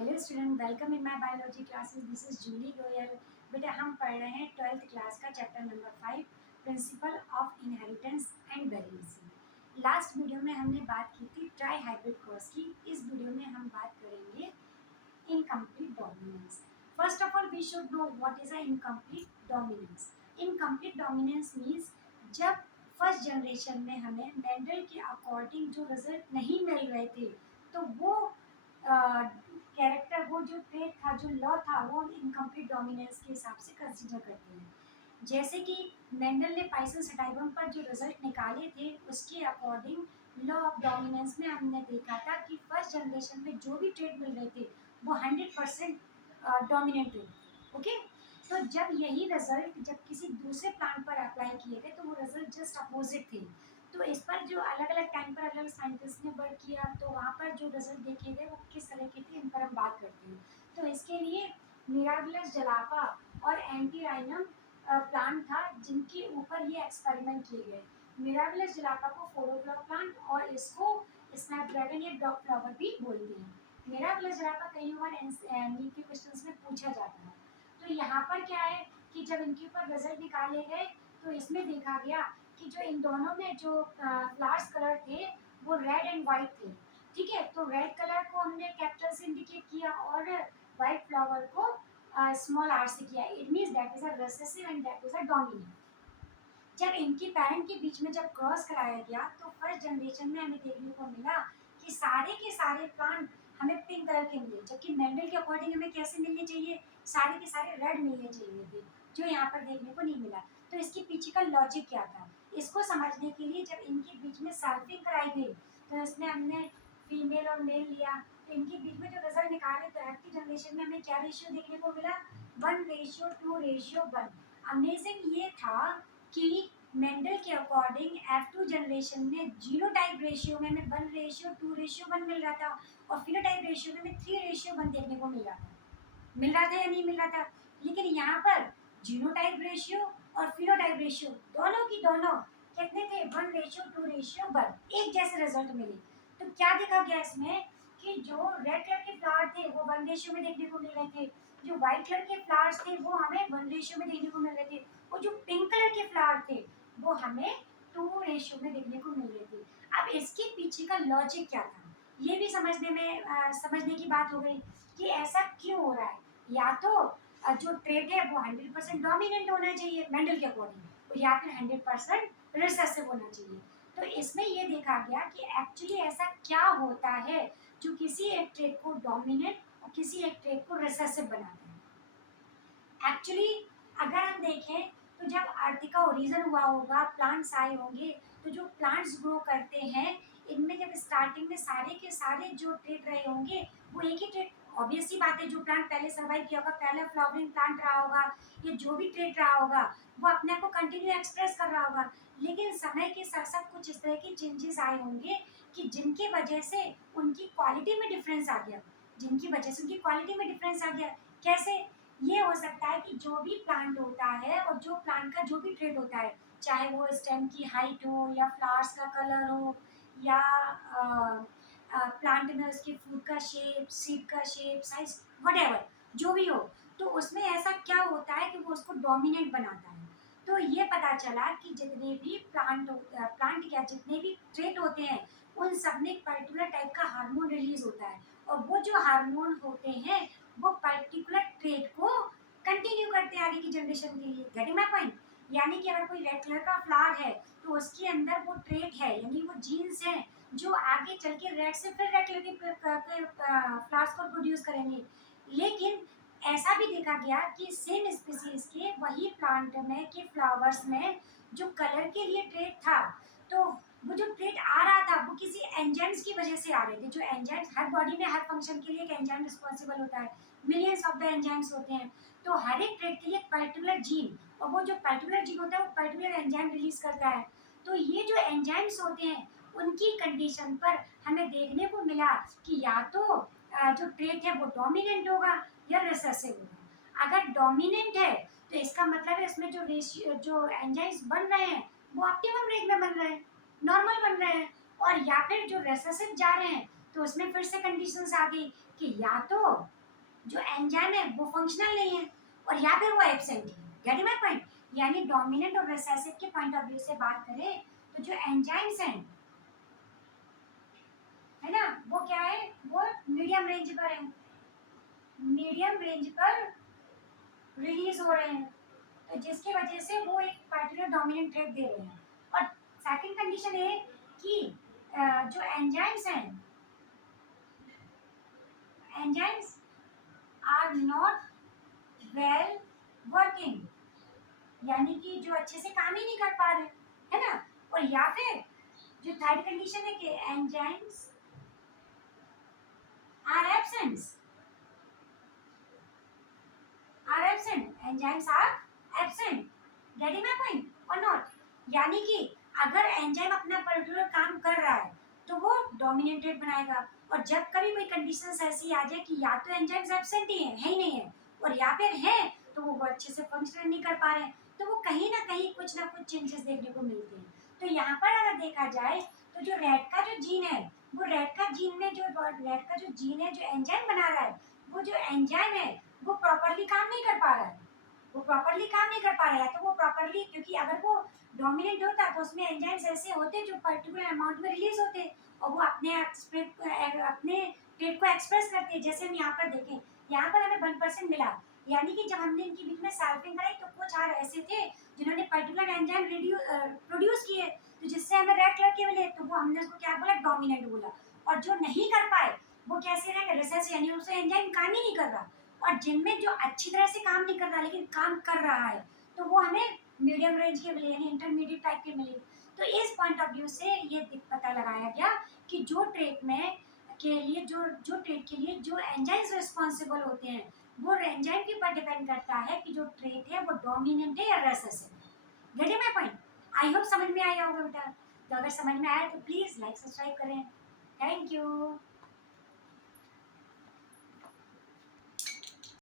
Hello student, welcome in my biology classes. This is Julie Goyal. बेटा हम पढ़ रहे हैं 12th क्लास का chapter number 5, principle of inheritance and variance. Last video में हमने बात की थी ट्राई हाइब्रिड क्रॉस की। इस वीडियो में हम बात करेंगे incomplete dominance. First of all we should know what is a incomplete dominance. Incomplete dominance means जब फर्स्ट जनरेशन में हमें मेंडल के अकॉर्डिंग जो रिजल्ट नहीं मिल रहे थे, तो वो कैरेक्टर, वो जो ट्रेट था, जो लॉ था, वो इनकम्प्लीट डोमिनेंस के हिसाब से कंसिडर करते हैं। जैसे कि मेंडल ने पाइसन सटाइवम पर जो रिजल्ट निकाले थे, उसके अकॉर्डिंग लॉ ऑफ डोमिनेंस में हमने देखा था कि फर्स्ट जनरेशन में जो भी ट्रेट मिल रहे थे वो 100% डोमिनेंट थे। ओके, तो जब यही रिजल्ट जब किसी दूसरे प्लांट पर अप्लाई किए थे तो वो रिजल्ट जस्ट अपोजिट थे। तो इस पर जो अलग अलग टाइम पर अलग अलग साइंटिस्ट ने वर्क किया, तो वहाँ पर जो रिजल्ट देखे गए वो किस तरह के थे, इन पर हम बात करते हैं। तो इसके लिए मिराबिलस जलापा और एंटीराइनम प्लांट था जिनके ऊपर ये एक्सपेरिमेंट किए गए। मिराबिलस जलापा को फोडोफ्लावर प्लांट और इसको स्नैपड्रैगन या डॉग फ्लावर भी बोलते हैं। मिराबिलस जलापा कई बार नीट के क्वेश्चंस में पूछा जाता है। तो यहाँ पर क्या है कि जब इनके ऊपर रिजल्ट निकाले गए तो इसमें देखा गया कि जो इन दोनों में जो फ्लावर्स कलर थे वो रेड एंड वाइट थे। ठीक है, तो रेड कलर को हमने कैपिटल से इंडिकेट किया और वाइट फ्लावर को स्मॉल आर से किया। It means that is a recessive and that is a dominant. जब इनके पेरेंट के बीच में जब क्रॉस कराया गया तो फर्स्ट जनरेशन में हमें देखने को मिला कि सारे के सारे प्लांट हमें पिंक कलर के मिले, जबकि मेंडल के अकॉर्डिंग हमें कैसे मिलने चाहिए, सारे के सारे रेड मिलने चाहिए थे, जो यहाँ पर देखने को नहीं मिला। तो इसके पीछे का लॉजिक क्या था, इसको समझने के लिए जब इनके बीच में सैंपलिंग कराई गई तो इसमें हमने फीमेल और मेल लिया, तो इनके बीच में जो रिजल्ट निकाले तो एफटी जनरेशन में हमें क्या रेशियो देखने को मिला, 1:2:1। अमेजिंग ये था कि मेंडल के अकॉर्डिंग F2 जनरेशन में जीनोटाइप रेशियो में हमें 1:2:1 मिल रहा था और फिनोटाइप रेशियो में हमें 3:1 देखने को मिल रहा था या नहीं मिल रहा था। लेकिन यहाँ पर जीनोटाइप रेशियो और फिनोटाइप रेशियो दोनों की दोनों कितने थे, 1:2:1, एक जैसे रिजल्ट मिले। तो क्या देखा गया इसमें कि जो रेड कलर के फ्लावर थे वो 1 रेशियो में देखने को मिल रहे थे, जो व्हाइट कलर के फ्लावर्स थे वो हमें 1 रेशियो में देखने को मिल रहे थे, और जो पिंक कलर के फ्लावर थे वो हमें 2 रेशियो में देखने को मिल रहे थे। अब इसके पीछे का लॉजिक क्या था, ये भी समझने में समझने की बात हो गई कि ऐसा क्यों हो रहा है। या तो जो ट्रेड है वो 100% डोमिनेंट होना चाहिए मेंडल के अकॉर्डिंग, और या फिर 100% रिसेसिव होना चाहिए। तो इसमें ये देखा गया कि एक्चुअली ऐसा क्या होता है जो किसी एक ट्रेड को डोमिनेंट और किसी एक ट्रेड को रिसेसिव बनाता है। एक्चुअली अगर हम देखें तो जब अर्थ का ओरिजिन हुआ होगा, प्लांट्स आए होंगे, तो जो प्लांट्स ग्रो करते हैं इनमें जब स्टार्टिंग में सारे के सारे जो ट्रेड रहे होंगे वो एक ही ट्रेड, ऑब्वियस सी बात है, जो प्लांट पहले सर्वाइव किया होगा, पहले फ्लावरिंग प्लांट रहा होगा, ये जो भी ट्रेड रहा होगा वो अपने आप को कंटिन्यू एक्सप्रेस कर रहा होगा। लेकिन समय के साथ साथ कुछ इस तरह की चेंजेस आए होंगे कि जिनकी वजह से उनकी क्वालिटी में डिफरेंस आ गया, जिनकी वजह से उनकी क्वालिटी में डिफरेंस आ गया। कैसे, ये हो सकता है कि जो भी प्लांट होता है और जो प्लांट का जो भी ट्रेट होता है, चाहे वो स्टेम की हाइट हो या फ्लावर्स का कलर हो या प्लांट में उसके फूड का शेप, सीड का शेप, साइज, वटेवर जो भी हो, तो उसमें ऐसा क्या होता है कि वो उसको डोमिनेट बनाता है। तो ये पता चला कि जितने भी प्लांट क्या जितने भी ट्रेट होते हैं उन सब में एक पर्टिकुलर टाइप का हार्मोन रिलीज होता है, और वो जो हार्मोन होते हैं वो पर्टिकुलर ट्रेट को कंटिन्यू करते हैं आगे की जनरेशन के लिए। गेटिंग माय पॉइंट, यानी कि अगर कोई रेड कलर का फ्लावर है तो उसके अंदर वो ट्रेट है, यानी वो जीन्स हैं जो आगे चल के रेड से फिर रेड कलर के फ्लावर्स को प्रोड्यूस करेंगे। लेकिन ऐसा भी देखा गया कि सेम स्पीसीज के वही प्लांट में के फ्लावर्स में जो कलर के लिए ट्रेट था, तो वो जो ट्रेट आ रहा था वो किसी एंजाइम्स की वजह से आ रहे थे। जो एंजाइम्स, हर बॉडी में हर फंक्शन के लिए एक एंजाइम रिस्पॉन्सिबल होता है, मिलियंस ऑफ द एंजाइम्स होते हैं। तो हर एक ट्रेट के लिए पर्टिकुलर जीन, और वो जो पर्टिकुलर जीन होता है वो पर्टिकुलर एंजाइम रिलीज करता है। तो ये जो एंजाइम्स होते हैं उनकी कंडीशन पर हमें देखने को मिला कि या तो जो ट्रेट है वो डोमिनेंट होगा या रिसेसिव होगा। अगर डोमिनेंट है तो इसका मतलब है इसमें जो रेशियो, जो एंजाइम्स बन रहे हैं वो ऑप्टिमम रेट में बन रहे हैं, नॉर्मल बन रहे हैं। और या फिर जो रिसेसिव जा रहे हैं तो उसमें फिर से कंडीशंस आ गई कि या तो जो एंजाइम है वो फंक्शनल नहीं है और या फिर वो एब्सेंट है। Getting my point? यानी डोमिनेंट और रिसेसिव के पॉइंट ऑफ व्यू से बात करें तो जो एंजाइम्स हैं, है ना, वो क्या है, वो मीडियम रेंज पर है, मीडियम रेंज पर रिलीज हो रहे हैं, तो जिसकी वजह से वो एक पर्टिकुलर डोमिनेंट ट्रेट दे रहे हैं। और सेकंड कंडीशन है कि जो एंजाइम्स हैं, enzymes are not well working, यानी कि जो अच्छे से काम ही नहीं कर पा रहे, है ना। और या फिर जो थर्ड कंडीशन है कि enzymes are absent, enzymes are absent. Getting my point और नॉट? यानी कि अगर एंजाइम अपना पर्टिकुलर काम कर रहा है तो वो डोमिनेंट रेट बनाएगा, और जब कभी कोई कंडीशंस ऐसी आ जाए कि या तो एंजाइम्स एब्सेंट ही है ही नहीं है, और या फिर है तो वो अच्छे से फंक्शन नहीं कर पा रहे हैं, तो वो कहीं ना कुछ चेंजेस देखने को मिलते हैं। तो यहाँ पर अगर देखा जाए तो जो रेड का जो जीन है, वो रेड का जीन में जो रेड का जो जीन है जो एंजाइम बना रहा है, वो जो एंजाइम है वो प्रॉपरली काम नहीं कर पा रहा है, वो प्रॉपरली काम नहीं कर पा रहा है। तो वो प्रॉपरली, क्योंकि अगर वो डोमिनेंट होता तो उसमें एंजाइम्स ऐसे होते जो पर्टिकुलर अमाउंट में रिलीज होते और वो अपने पेट को एक्सप्रेस करते हैं। जैसे हम यहाँ पर देखें, यहाँ पर हमें 1% मिला, यानी कि जब हमने इनके बीच में सैल्फिंग कराई तो कुछ आर ऐसे थे जिन्होंने पर्टिकुलर एंजाइम प्रोड्यूस किए, तो जिससे हमें रेड कलर के मिले, तो वो हमने उसको क्या बोला, डोमिनेंट बोला। और जो नहीं कर पाए वो कैसे रहेंगे, रिसेस, यानी उससे एंजाइम काम ही नहीं कर रहा। और जिनमें जो अच्छी तरह से काम नहीं कर रहा लेकिन काम कर रहा है, तो वो हमें मीडियम रेंज के मिले, यानी इंटरमीडिएट टाइप के मिले। तो इस पॉइंट ऑफ व्यू से ये पता लगाया गया कि जो ट्रेट में के लिए जो ट्रेट के लिए जो एंजाइम्स रिस्पॉन्सिबल होते हैं, वो एंजाइम के ऊपर डिपेंड करता है कि जो ट्रेट है वो डोमिनेंट है या रेसेसिव है। Gate my point? I hope समझ में आया होगा बेटा। तो अगर समझ में आया तो प्लीज लाइक सब्सक्राइब करें। Thank you.